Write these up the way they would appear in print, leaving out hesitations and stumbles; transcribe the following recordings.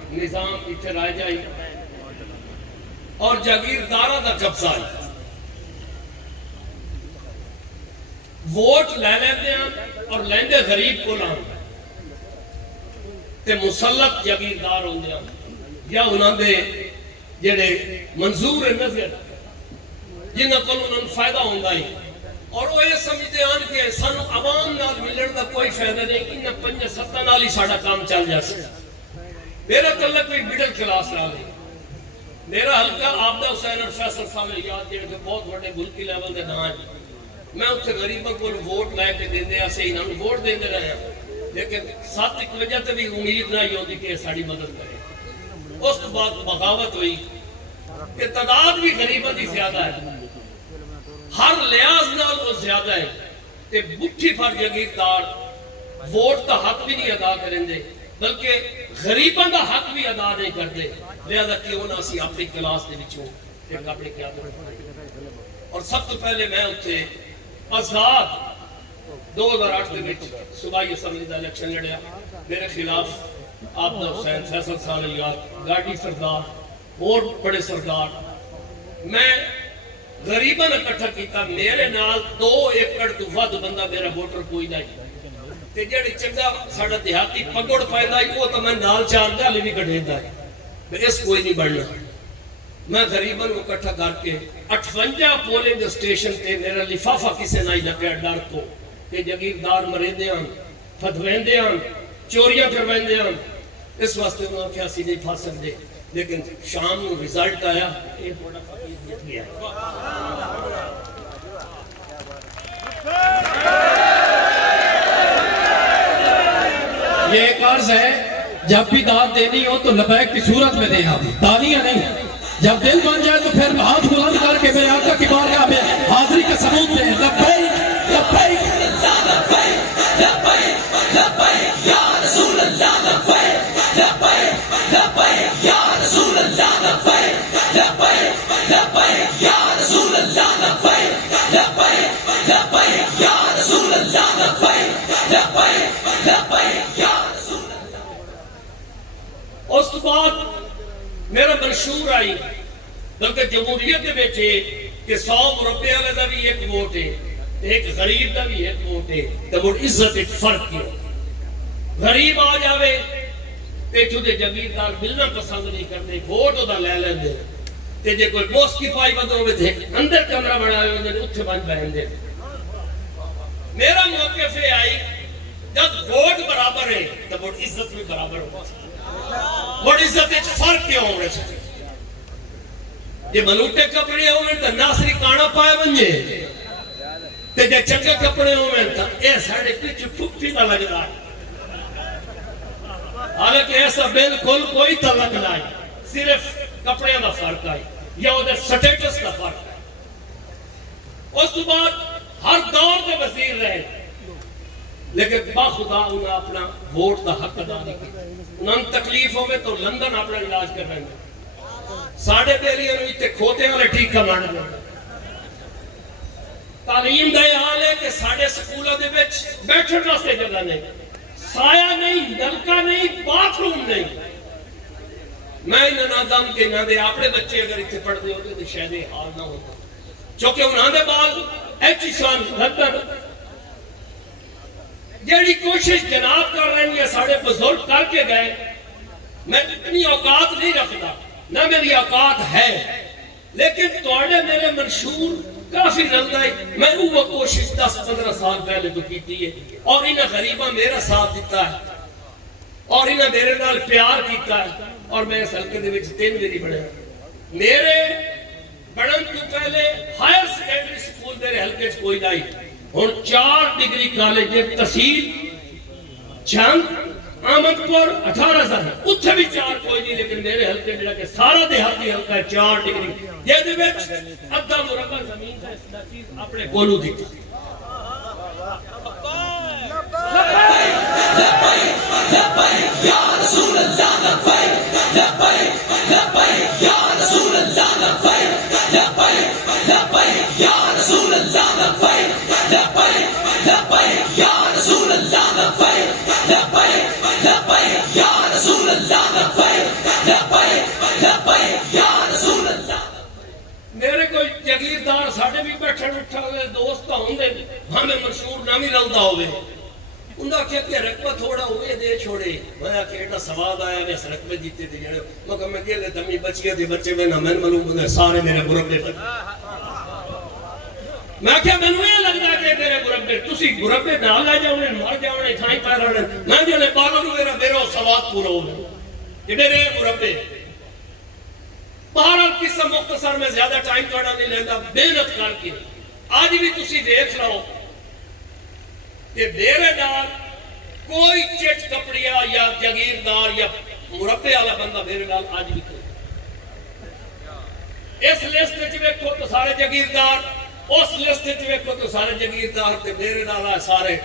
نظام اتنے رہ جائی اور جاگیردارہ دا قبضہ آئی ووٹ لے لیندے ہیں اور لیندے غریب کو لان تے مسلط جاگیردار ہوندے ہیں یا انہاں دے جڑے منظور نظر جنہاں کو انہاں فائدہ ہوندا ہے اور وہ یہ سمجھتے ہیں کہ سانو عوام نال ملن دا کوئی فائدہ نہیں کہ انہاں 5-7 نال ہی ساڈا کام چل جاسے. میرا تعلق بھی مڈل کلاس نال ہے. میرا حلقہ عابدہ حسین اور فیصل صاحب یاد جڑے کہ بہت بڑے ملکی لیول دے نام ہیں. میں اتنے غریبوں کو ووٹ لے کے دیندے ایسے انہوں نے ووٹ دیندے رہے ہیں لیکن ساتھ ایک وجہ تے بھی امید نہیں ہوتی کہ ساڑی مدد کرے. اس تو بعد بغاوت ہوئی کہ تعداد بھی غریبوں دی زیادہ ہے, ہر لحاظ نال وہ زیادہ ہے کہ مٹھی پر جاگیردار ووٹ کا حق بھی نہیں ادا کریں دے بلکہ غریبوں کا حق بھی ادا نہیں کرتے. لہذا کیوں نہ اسی اپنی کلاس دے وچوں ایک اپنی قیادت بنائی. اور سب تو پہلے میں اتنے آزاد 2008 کے وچ صوبائی اسمبلی دا الیکشن لڑیا. میرے خلاف عابدہ حسین, فیصل صاحب, گاڑی سردار اور بڑے سردار. میں غریباں نے اکٹھا کیتا. میرے نال 2 ایکڑ تو ود بندہ میرا ووٹر کوئی نہیں تے جڑے چنگا ساڈا دیہاتی پگڑ پیندا ہے وہ تو میں نال چار گل بھی کڈھیندا ہے. اس کوئی نہیں بڑھنا. میں غریباں کو اکٹھا کر کے 58 پولنگ اسٹیشن تے میرا لفافہ کسے نہیں لگیا ڈر تو کہ جاگیردار مریندے ہیں, فتویندے ہیں, چوریاں کرویندے ہیں. اس واسطے انہوں نے اسی نہیں پھا سکتے. لیکن شام نو رزلٹ آیا یہ بڑا فقیر جت گیا. یہ ایک عرض ہے جب بھی داد دینی ہو تو لبیک کی صورت میں دیں. آپ تالیاں نہیں, جب دل بن جائے تو پھر ہاتھ بلند کر کے میرے آقا کی بارگاہ میں حاضری کا ثبوت دیں. لبیک لبیک لبیک یا رسول اللہ, لبیک لبیک لبیک یا رسول اللہ, لبیک لبیک لبیک یا رسول اللہ, لبیک لبیک لبیک یا رسول اللہ, لبیک لبیک لبیک یا رسول اللہ. اس تو بعد میرا منشور آئی بلکہ جمہوریت کے بیچے کہ 100 مربع والے دا بھی ایک ووٹ ہے, ایک غریب دا بھی ایک ووٹ ہے. تو وہ عزت ایک فرق کیوں غریب آ جاوے پیچھو دے جاگیردار ملنا پسند نہیں کرتے, ووٹ دا لے لیندے تے جے کوئی پوسٹ کی پائی بندہ ہوئے تھے اندر کمرہ بنائے ہوئے تھے اتھے بن بہن دے. میرا موقف ہے آئی جب ووٹ برابر ہے تو ووٹ عزت بھی برابر ہو. ووٹ عزت ایک فرق کیوں ہونے چاہیے. جے ملوٹے کپڑے ہوئے تو ناصری کانا پائے بنجے تے جے چنگے کپڑے ہوئے تو اے ساڑے پیچھے پھپی نہ لگ رہا ہے. حالانکہ ایسا بالکل کوئی تعلق نہیں, صرف کپڑے کا فرق ہے یا ادھر سٹیٹس کا فرق ہے. اس کے بعد ہر دور کے وزیر رہے لیکن باخدا انہیں اپنا ووٹ کا حق ادا نہیں کیا. انہیں تکلیف ہوئے تو لندن اپنا علاج کر رہے ہیں. ساڑھے بیلیاں نو اتنے کھوتے والے ٹیکہ مانڈ رہے ہیں. تعلیم دا یہ حال ہے کہ ساڑھے سکولوں دے وچ بیٹھن راستے جگہ نہیں, سایہ نہیں, نلکا نہیں, باتھ روم نہیں. میں انہوں نے دم کے نہ دے اپنے بچے اگر اتنے پڑھ دے ہوتے تو شاید یہ حال نہ ہوتا. چونکہ انہوں نے بعد ایچی سان لندن جیڑی کوشش جناب کر رہے ہیں ساڑھے بزرگ کر کے گئے. میں اتنی اوقات نہیں رکھتا, نہ میری اوقات ہے, لیکن توڑے میرے منشور کافی رلدہ ہے. میں وہ کوشش 10-15 سال پہلے تو کیتی ہے اور انہیں غریبہ میرا ساتھ دیتا ہے اور انہیں میرے نال پیار کیتا ہے. اور میں اس حلقے دے وچ 3 میری بڑھے میرے بڑھن تو پہلے ہائر سیکنڈری سکول میرے حلقے چ کوئی نہیں. اور 4 ڈگری کالج تحصیل چند آمد پور 18,000 اتھے بھی 4 کوئی نہیں. لیکن میرے حلقے جڑا کہ سارا دیہاتی حلقہ ہے 4 ڈگری یہ دے وچ ادھا مربع زمین کا اس چیز اپنے کولو دیتا. لبیک لبیک یا رسول اللہ, لبیک لبیک لبیک یا رسول اللہ, لبیک لبیک لبیک یا رسول اللہ, لبیک لبیک لبیک یا رسول اللہ, لبیک لبیک لبیک یا رسول اللہ, لبیک بچھڑ اٹھا ہوئے دوست ہوں دے ہمیں مشہور نامی رلدہ ہوئے انہاں کہا کہ رقبہ تھوڑا ہوئے دے چھوڑے میں کہ ایڈا سواد آیا میں اس رقبے جیتے تھے جڑے مگر میں گئے دمی بچ گئے تھے بچے میں نہ میں معلوم بندے سارے میرے مربے بچے میں کہا میں نے یہ لگتا ہے کہ میرے مربے تسی مربے نہ لے جاؤنے مر جاؤنے تھائیں پہ رہنے میں جلے بالوں میرا سواد پورا ہو گئے کہ میرے مربے بہرحال قصہ مختصر میں زیادہ ٹائم توڑا نہیں لیتا محنت کر کے آج بھی تسی دیکھ لو کہ میرے نال کوئی چٹ کپڑیا یا جگیردار یا مربے والا بندہ میرے نال آج بھی کوئی اس لسٹ وچ ویکھو تو سارے جگیردار اس لسٹ وچ ویکھو تو سارے جگیردار تے میرے نال سارے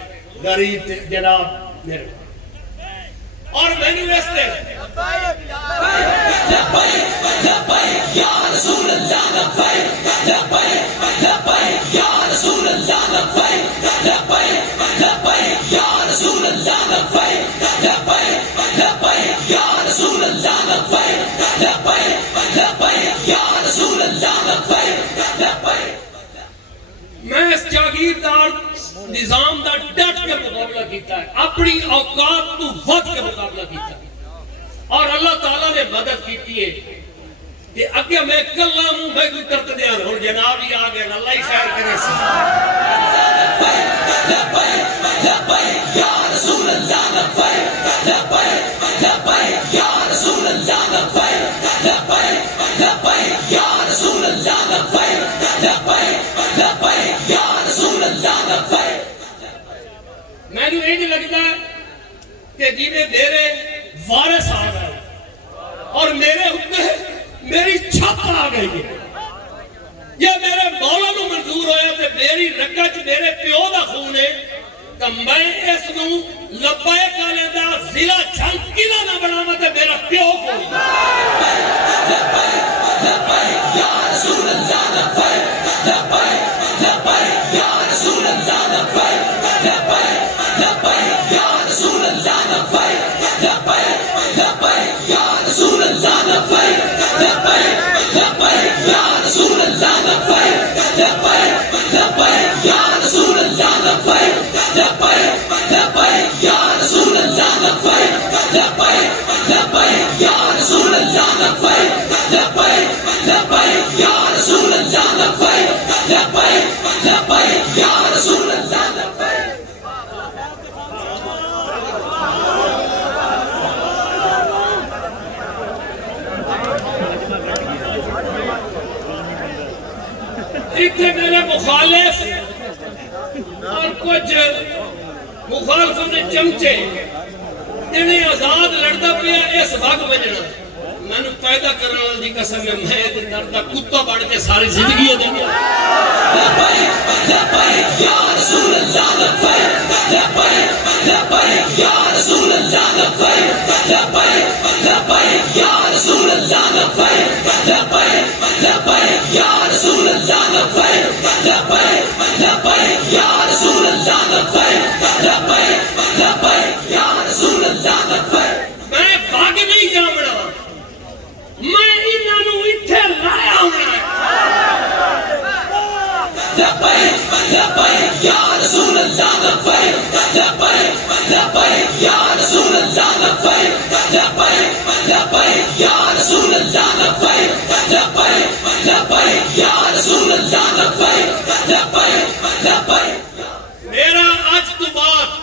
غریب جناب میرے اور میں نے اس دے یا رسول اللہ لبیک لبیک یا رسول اللہ لبیک لبیک یا رسول اللہ لبیک لبیک یا رسول اللہ لبیک لبیک یا رسول اللہ لبیک میں اس جاگیردار نظام دا ڈٹ کے مقابلہ کیتا ہے اپنی اوقات تو وقت کے مقابلہ کیتا ہے اور اللہ تعالیٰ نے مدد کیتی ہے کہ اگے میں کلا ہوں میں کوئی کرتے دیا اور جناب ہی آگئے اللہ ہی خیر کرے سی لبیک یا رسول اللہ لبیک لبیک یا رسول اللہ لبیک لبیک یا رسول اللہ لبیک لبیک یا رسول اللہ لبیک میں نے یہ لگتا ہے کہ جنہیں میرے وارث آ گئے اور میرے ہوتے میری چھت آ گئی ہے یہ میرے مولا نو منظور ہویا تے میری رگت میرے پیو دا خون ہے کہ میں اس نو لبیک والے دا ضلع جھنگ قلعہ نہ بناواں تے میرا پیو کوئی لبیک یا رسول اللہ لبیک لبیک یا رسول اللہ لبیک لبیک یا رسول اللہ لبیک لبیک یا رسول اللہ لبیک لبیک یا رسول اللہ لبیک لبیک یا رسول اللہ لبیک لبیک یا رسول اللہ لبیک لبیک یا رسول اللہ لبیک لبیک یا رسول اللہ لبیک لبیک یا رسول اللہ لبیک اتنے میرے مخالف اور کچھ مخالفت چمچے انہیں آزاد لڑتا پیا اس وقت بجنا میں نے پیدا کرنے والی دی قسم ہے میں لڑتا کتا بڑھ کے ساری زندگی ہو دیں گے لبیک یا رسول اللہ لبیک لبیک یا رسول اللہ لبیک لبیک یا رسول اللہ لبیک لبیک یا رسول اللہ لبیک لبیک یا رسول اللہ لبیک لبیک یا رسول اللہ لبیک میں بھاگ نہیں جامنا میں انہاں نو ایتھے لایا ہونا لبیک یا رسول اللہ لبیک لبیک یا رسول اللہ لبیک لبیک یا رسول اللہ لبیک لبیک یا رسول اللہ لبیک لبیک میرا آج تو بعد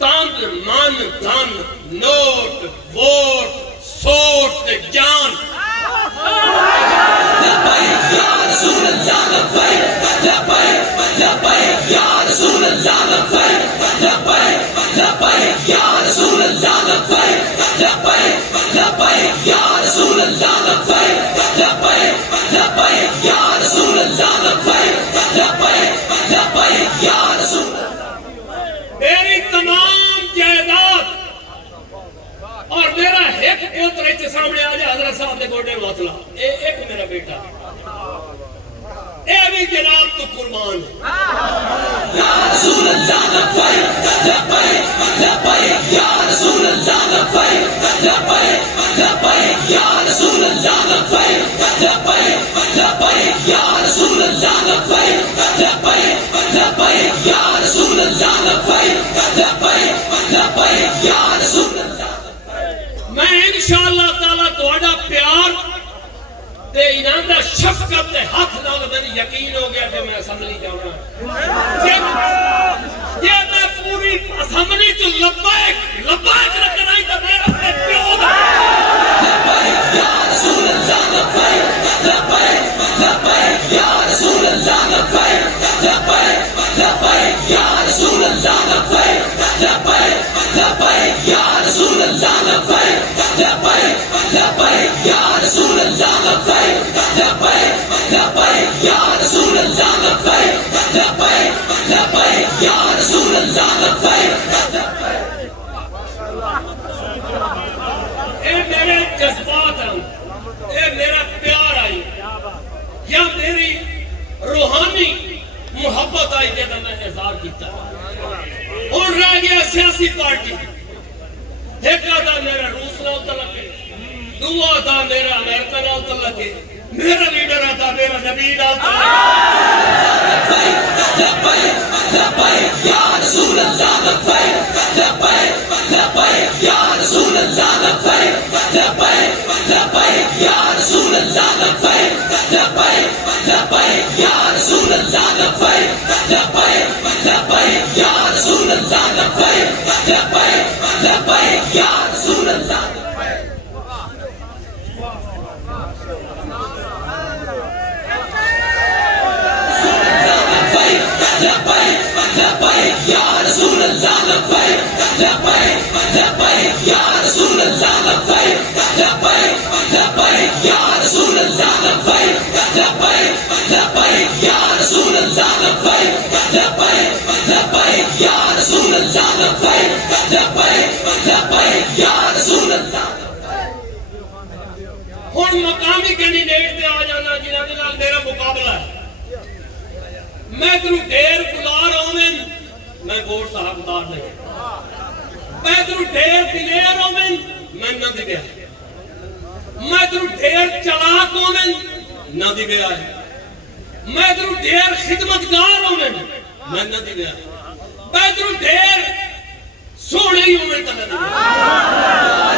تن من دھن نوٹ ووٹ سوٹ جان لبیک یا رسول اللہ لبیک لبیک یا رسول اللہ لبیک لبیک یا رسول اللہ لبیک لبیک یا رسول اللہ لبیک لبیک یا رسول اللہ لبیک لبیک یا رسول میری تمام جائیداد اور میرا ایک پوتر اس سامنے آ جائے حضرت صاحب دے گوڑے وطلا ایک میرا بیٹا اے بھی جناب تو قربان ہے یا رسول اللہ لبیک لبیک یا رسول اللہ لبیک لبیک یا رسول اللہ لبیک لبیک یا رسول اللہ لبیک انشاءاللہ تعالی تہاڈا پیار تے انہاں دا شفقت تے ہاتھ نال مینوں یقین ہو گیا کہ میں اسمبلی جانا یہ میں پوری اسمبلی چ لبیک لبیک نہ کرائی تے میں اپنے پیو دا لبیک یا رسول اللہ لبیک لبیک لبیک یا رسول اللہ لبیک لبیک لبیک یا رسول اللہ لبیک لبیک لبیک یا رسول اللہ لبیک لبیک لبیک یا رسول اللہ لبیک لبیک لبیک یا رسول اللہ لبیک لبیک لبیک یا رسول اللہ لبیک. اے میرے جذبات ہیں، اے میرا پیار آئی یا میری روحانی محبت آئی جب میں نے اظہار کیتا اور رہ گیا سیاسی پارٹی. ایک آدھا میرا روس نال تعلق ہے، دو آدھا میرا امریکہ نال تعلق ہے، میرا لیڈر آدھا میرا نبی نال تعلق ہے. لبیک لبیک یا رسول اللہ لبیک لبیک لبیک یا رسول اللہ لبیک لبیک لبیک یا رسول اللہ لبیک لبیک لبیک یا رسول اللہ لبیک لبیک لبیک یا رسول اللہ لبیک لبیک لبیک یا رسول اللہ. لبیک لبیک یا رسول اللہ لبیک لبیک لبیک یا رسول اللہ لبیک لبیک لبیک یا رسول اللہ لبیک لبیک لبیک یا رسول اللہ لبیک لبیک لبیک یا رسول اللہ لبیک لبیک لبیک یا رسول اللہ. ہن مقامی کینڈیڈیٹ تے آ جانا جنہاں دے نال میرا مقابلہ ہے. میں تنوں ڈھیر بلار ہوویں میں ووٹ دا حقدار نہیں، میں تنوں ڈھیر دلیر ہوویں میں نہ دیا، میں تنوں ڈھیر چلاک ہوویں نہ دیا، میں تنوں ڈھیر خدمتگار ہوویں میں نہ دیا، میں تنوں ڈھیر سونے ہوویں تے نہ دیا.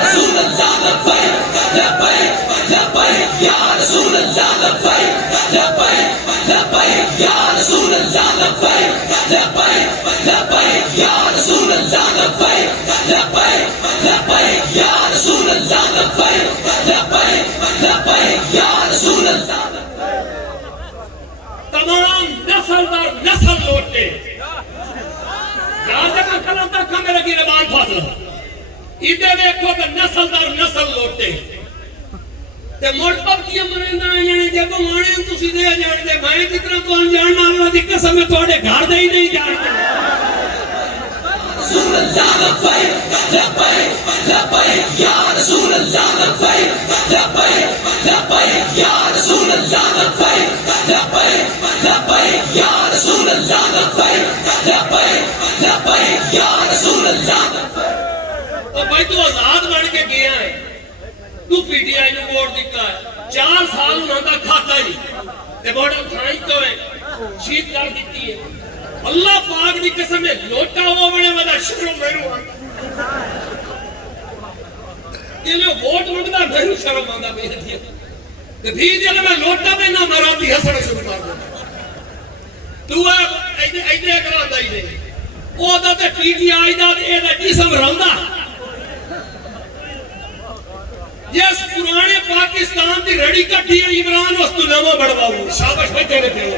رسول اللہ لبیک لبیک لبیک یا رسول اللہ لبیک لبیک لبیک یا رسول اللہ لبیک لبیک لبیک یا رسول اللہ لبیک لبیک لبیک یا رسول اللہ لبیک لبیک لبیک یا رسول اللہ. تمام نسل در نسل لوٹے یاد رکھا کلام تک میرے کی ربان فاصلہ ادھے دیکھو کہ نسل در نسل لوٹے تے مرتب کی امرنا یعنی جب مانے تسی دے جان دے میں جتنا تو انجاننا اللہ دی قسم میں تواڈے گھر دے ہی نہیں جانتے. رسول اللہ لبیک لبیک لبیک یا رسول اللہ لبیک لبیک لبیک یا رسول اللہ لبیک لبیک لبیک یا رسول اللہ لبیک لبیک لبیک یا رسول اللہ. تو بھائی تو آزاد بن کے گیا ہے، تو پی ٹی آئی نے ووٹ دیتا ہے، 4 سال انہوں نے کھاتا ہی تے ووٹ اٹھائی تو ہے شہید کر دیتی ہے. اللہ پاک دی قسم ہے لوٹا ہوا بڑے ودا شرم میرو یہ جو ووٹ منگتا میرو شرم آندا میرے دیا تے بھی جلے میں لوٹا میں نہ مرا دی ہسڑ شروع کر دوں تو ایدے کرا دا ہی نہیں او دا تے پی ٹی آئی دا اے دا جسم روندا جس پرانے پاکستان دی رڑی کٹی ہے عمران اس تو نامہ بڑھواؤں شابش بھائی تیرے پیو.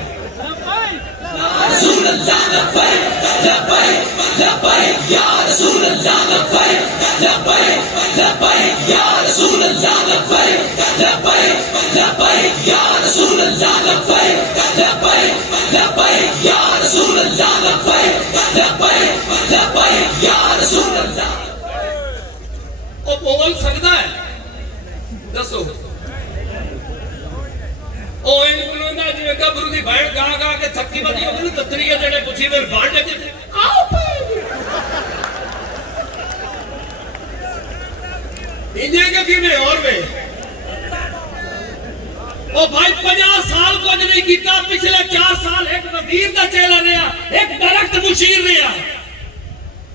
رسول اللہ لبیک لبیک لبیک یا رسول اللہ لبیک لبیک لبیک یا رسول اللہ لبیک لبیک لبیک یا رسول اللہ لبیک لبیک لبیک یا رسول اللہ لبیک لبیک لبیک یا رسول اللہ. وہ بول سکتا ہے دسو او ان بلوندا جے گبرو دی بھڑ گا گا کے تھکی بدی ہوندی تتریہ جڑے پوچھی ور بانڈے تے آو انجے کے کیویں اور میں او بھائی 50 سال کو نہیں کیتا پچھلے 4 سال ایک وزیر دا چہرہ رہیا ایک ڈائریکٹ مشیر رہیا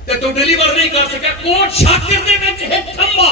تے تو ڈیلیور نہیں کر سکیا کوٹ شاکر دے وچ ایک کھمبا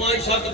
5-7